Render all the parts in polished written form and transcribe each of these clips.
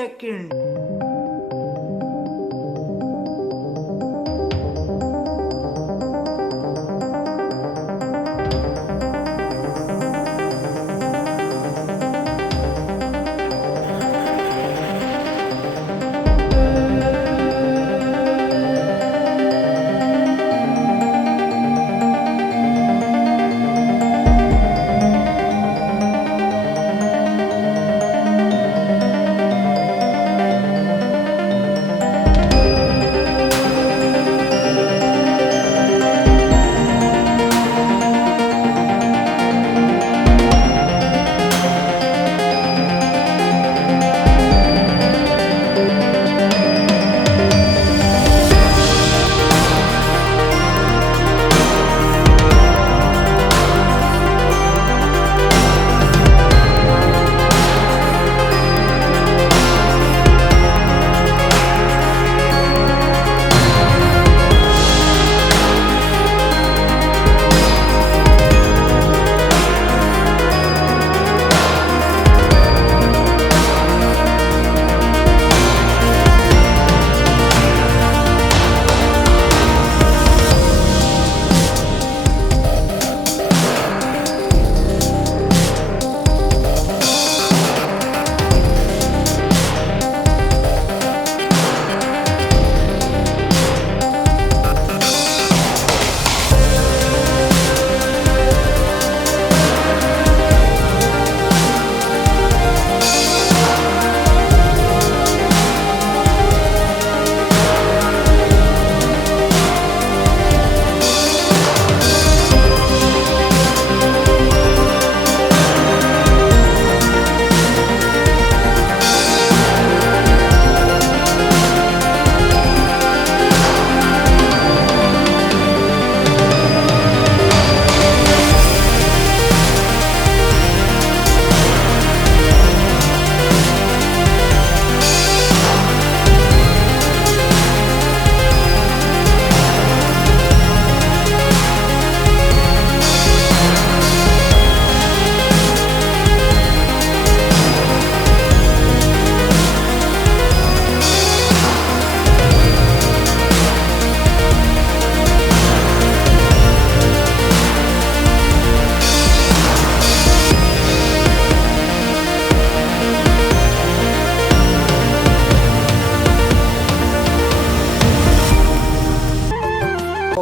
Second.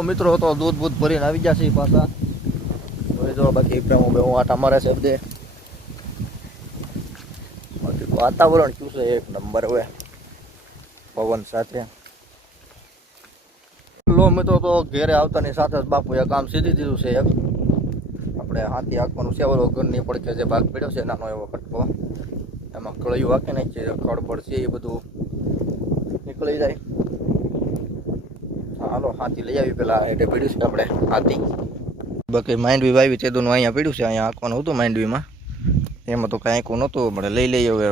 મિત્રો તો દૂધ બૂધ ભરીને આવી જશે પાછા. હવે જો બાકી હું આટા મારે છે બધે. બાકી વાતાવરણ શું છે એક નંબર હવે પવન સાથે. લો મિત્રો તો ઘેરે આવતાની સાથે જ બાપુએ કામ સીધી દીધું છે. એક આપણે હાથી હાંકવાનું છે. ઓલો ઘરની પડકે જે ભાગ પડ્યો છે નાનો એવો કટકો, એમાં કળિયું હાંકી નાખીએ. ખડબડ છે એ બધું નીકળી જાય. હાલો હાથી લઈ આવી. પેલા એટલે પીડ્યું છે આપણે હાથી. બાકી માંડવી વાવી તેદુનું અહીંયા પીડ્યું છે. અહીંયા આંકવાનું હતું માંડવીમાં, એમાં તો કાંઈ આંકવું નહોતું. આપણે લઈ લઈએ હવે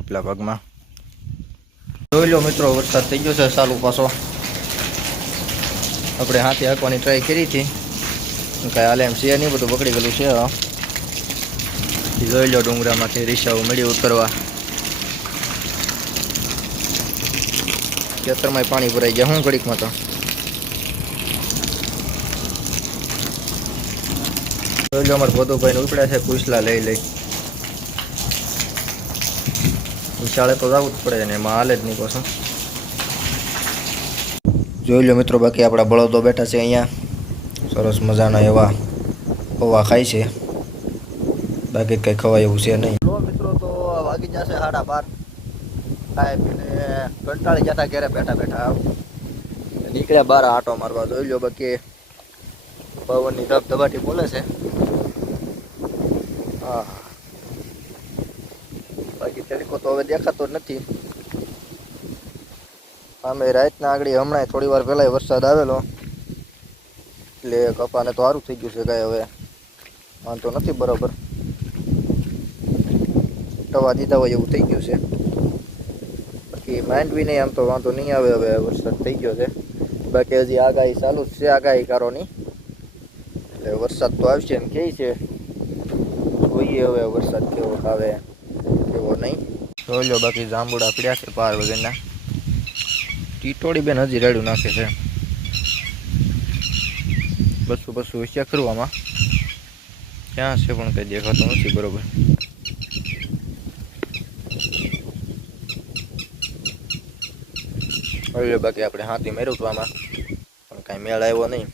ઉપલા ભાગમાં. જોઈ લો મિત્રો વરસાદ થઈ ગયો છે ચાલુ પાછો. આપણે હાથી હાંકવાની ટ્રાય કરી હતી, કાંઈ હાલે એમ છે નહીં, બધું પકડી ગયેલું છે. જોઈ લો ડુંગરામાંથી રીસાઓ મળી ઉતરવા. ખેતરમાં પાણી ભરાઈ ગયા હું ઘડીકમાં તો. જોઈ લો અમારે બધુભાઈને ઉપડ્યા છે કુસલા લઈ લઈ. શાળે તો જવું જ પડે ને, એમાં હાલે જ નહીં પાછું. જોઈ લો મિત્રો બાકી આપણા બળદો બેઠા છે અહીંયા, સરસ મજાના એવા પૌવા ખાય છે. બાકી કંઈ ખવાય એવું છે નહીં. લો મિત્રો તો વાગી જશે 12:30. ખાય પીને કંટાળી જતા ઘરે બેઠા બેઠા નીકળ્યા બહાર આટો મારવા. જોઈ લો બાકી પવનની ધબધબાટી બોલે છે. હા બાકી તરીકો તો હવે દેખાતો જ નથી. અમે રાતના આગળ હમણાં થોડી વાર પહેલાં વરસાદ આવેલો, એટલે કપાને તો સારું થઈ ગયું છે. કાંઈ હવે વાંધો નથી, બરાબર ટવા દીધા હોય એવું થઈ ગયું છે. બાકી માંડવી નહીં, આમ તો વાંધો નહીં આવે. હવે વરસાદ થઈ ગયો છે. બાકી હજી આગાહી ચાલુ જ છે આગાહીકારોની, એટલે વરસાદ તો આવશે એમ કહે છે. જોઈએ હવે વરસાદ કેવો આવે કેવો નહીં. જોઈ લો બાકી જાંબુડા પડ્યા છે પાર વગરના. ટીટોળી બેન હજી રેડું નાખે છે. બસું હોશિયાર કરવામાં ક્યાં છે પણ કંઈ દેખાતું નથી બરોબર. હવે બાકી આપણે હાથી મેળવું હતું આમાં પણ કાંઈ મેળ આવ્યો નહીં.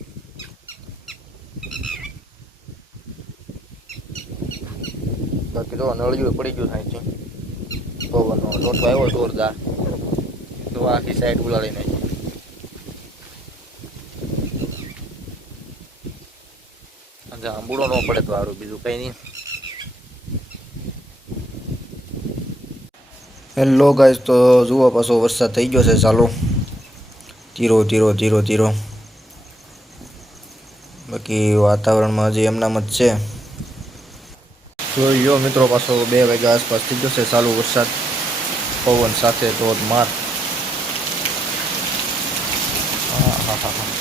બાકી તો નળિયું પડી ગયું થાય છે. પવનનો લોટો આવ્યો જોરદાર તો આખી સાઈડ ઉલાડી નાખી. આંબુડો ન પડે તો સારું, બીજું કઈ નહીં. હેલો ગાઈસ, તો જુઓ પાછો વરસાદ થઈ ગયો છે ચાલો. ધીરો ધીરો ધીરો ધીરો. બાકી વાતાવરણમાં હજી એમનામ જ છે. જોઈ લો મિત્રો પાછો 2 વાગ્યા આસપાસ થઈ ગયો છે ચાલુ વરસાદ, પવન સાથે ધોધમાર. હા હા હા હા.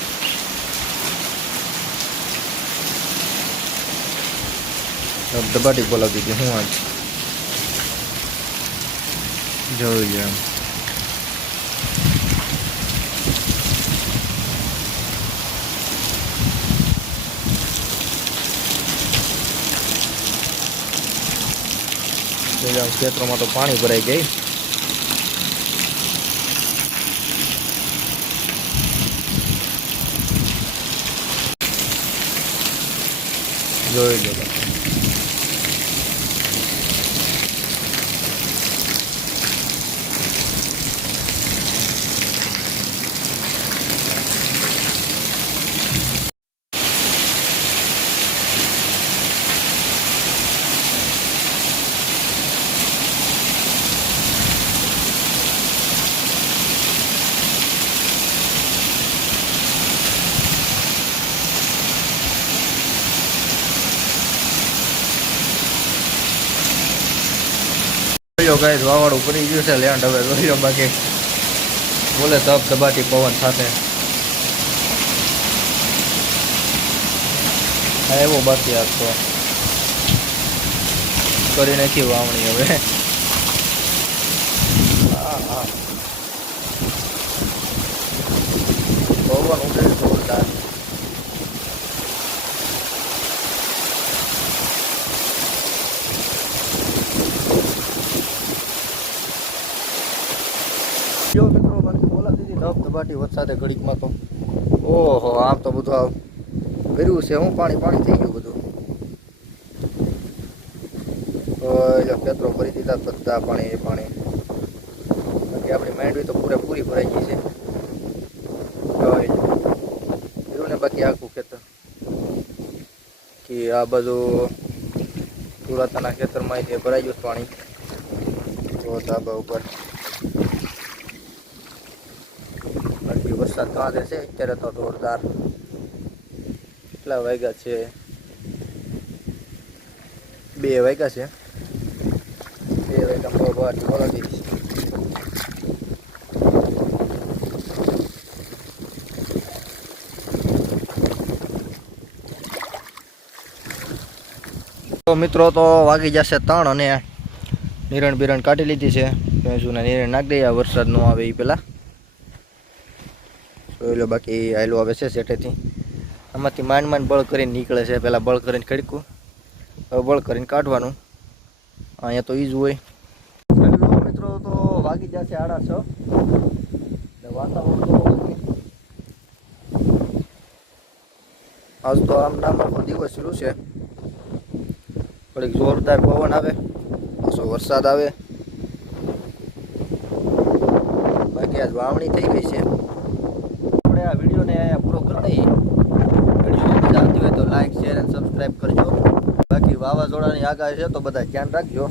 ધબાટી બોલાવતી હતી હું આજ. જોઈ લો એમ. ખેતરોમાં તો પાણી ભરાઈ ગઈ. જોઈ લો ગાઈસ, વાવાળું પડી ગયું છે લેન્ડ. હવે જોઈ લો બાકી બોલે ધબધબાટી પવન સાથે એવો બાકી આજ તો કરી નાખી વાવણી હવે. હા હા પવન ઉડે જોરદાર. મિત્રો બાકી બોલાતી હતી ધબધબાટી વરસાદે ઘડીકમાં તો ઓહો આમ તો બધું આવ કર્યું છે. હું પાણી પાણી થઈ ગયું બધું. એટલે ખેતરો ભરી દીધા બધા પાણી પાણી. બાકી આપણી માંડવી તો પૂરેપૂરી ભરાઈ ગઈ છે. જોયું ને બાકી આખું ખેતર કે આ બધું પુરાતાના ખેતરમાં તે ભરાઈ ગયું પાણી. તો ધાબા ઉપર બાકી વરસાદ કાંધે છે અત્યારે તો જોરદાર. કેટલા વાગ્યા છે? 2 વાગ્યા છે. 2 વાગ્યા બહાર બોલાવી દીધી. તો મિત્રો તો વાગી જશે 3 અને નિરણ બિરણ કાઢી લીધી છે. ભેંસુને નિરણ નાખી દઈએ વરસાદ ન આવે એ પહેલાં. જોઈ લો બાકી આયલું આવે છે સેટેથી. આમાંથી માંડ બળ કરીને નીકળે છે. પહેલાં બળ કરીને ખડકું, હવે બળ કરીને કાઢવાનું. અહીંયા તો એ જ હોય. મિત્રો તો વાગી જશે 6:30. વાતાવરણ તો આજ તો આમ નામ દિવસ શરૂ છે. થોડીક જોરદાર પવન આવે, પાછો વરસાદ આવે. બાકી આજ વાવણી થઈ ગઈ છે. આપણે આ વિડીયોને અહીંયા પૂરો કરી દઈએ. વિડીયો મજા આવતી હોય તો લાઈક, શેર અને સબસ્ક્રાઈબ કરજો. બાકી વાવાઝોડાની આગાહી છે તો બધા ધ્યાન રાખજો.